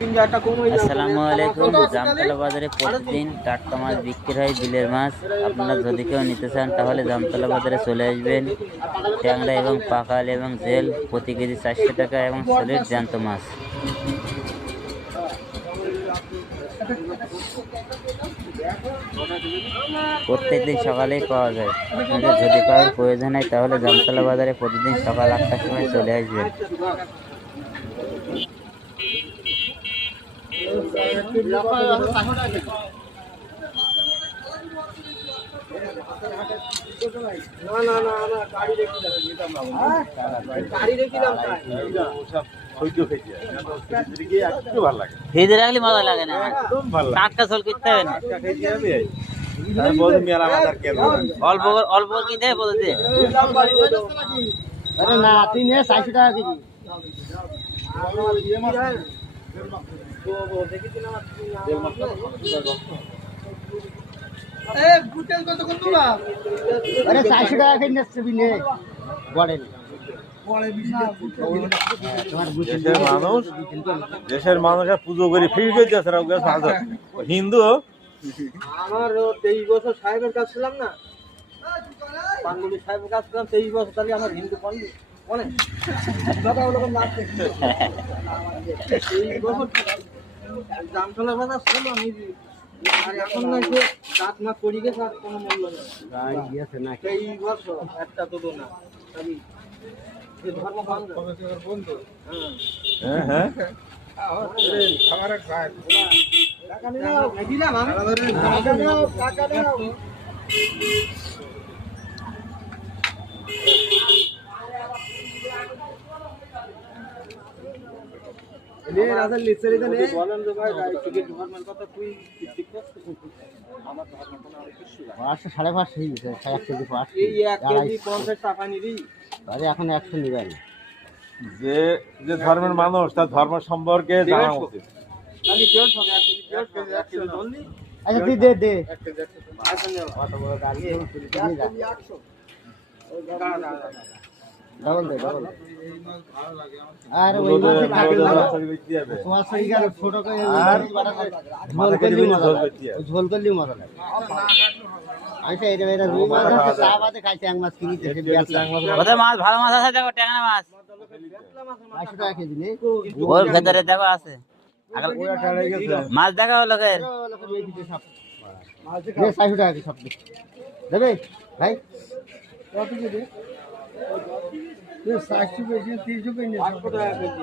আসসালামু আলাইকুম। জামতলা বাজারে প্রতিদিন টাটকা মাছ বিক্রি হয়, বিলের মাছ। আপনারা যদি কেউ নিতে চান তাহলে জামতলা বাজারে চলে আসবেন। ট্যাংরা এবং পাকাল এবং জেল প্রতি কেজি 400 টাকা এবং সলিড জ্যান্ত মাছ। প্রত্যেকদিন সকালেই পাওয়া যায়। আপনাদের যদি কারোর প্রয়োজন হয় তাহলে জামতলা বাজারে প্রতিদিন সকাল 8টার সময় চলে আসবেন। ফ্রিজে রাখলে মজা লাগে না, টাটকা ঝোল করতে হবে না। অল্প অল্প কিনতে হবে বলতে না 400 টাকা কেজি। আরে 400 টাকা কেজি নিচ্ছে বিনে গড়েন। দেশের মানুষ পুজো করে ফিরে গেছে হিন্দু। আমার 23 বছর সাহেবের কাছে ছিলাম না, পাঙ্গুলি সাহেবের কাছে ছিলাম 23 বছর, তাহলে আমার হিন্দু পাঙ্গু বলেন দাদা ওরকম নাচ দেখছি। 23 বছর জামতলা বাজার ছিল আমি, আর এখন নাকি দাঁত না পড়ে গেছে, আর কোনো মূল্য নেই। 23 বছর একটা তো না, আমি ধর্ম বন্ধু। হ্যাঁ হ্যাঁ টাকা নিলাম টাকা নিলাম। এখন 100 নিবেন। যে যে ধর্মের মানুষ তার ধর্ম সম্পর্কে জানা উচিত। আচ্ছা দে দে ডবল দে ডবল। আর ওই মাছে কাটে তোমার সই গেল ছোট করে ঝোল করলি মজা লাগে। আচ্ছা এটা এটা রুই মাছ আছে, চা বাদে খাইছে এক মাছ কিনি থেকে ওদের মাছ ভালো মাছ আছে, দেখো ট্যাংরা মাছ 500 টাকা কেজি নেই। ওর ভেতরে দেখো আছে মাছ, দেখা হলো লোকের 400 টাকা সব দেবে ভাই। কত কেজি? 60 কেজি 30 কেজি 800 টাকা কেজি।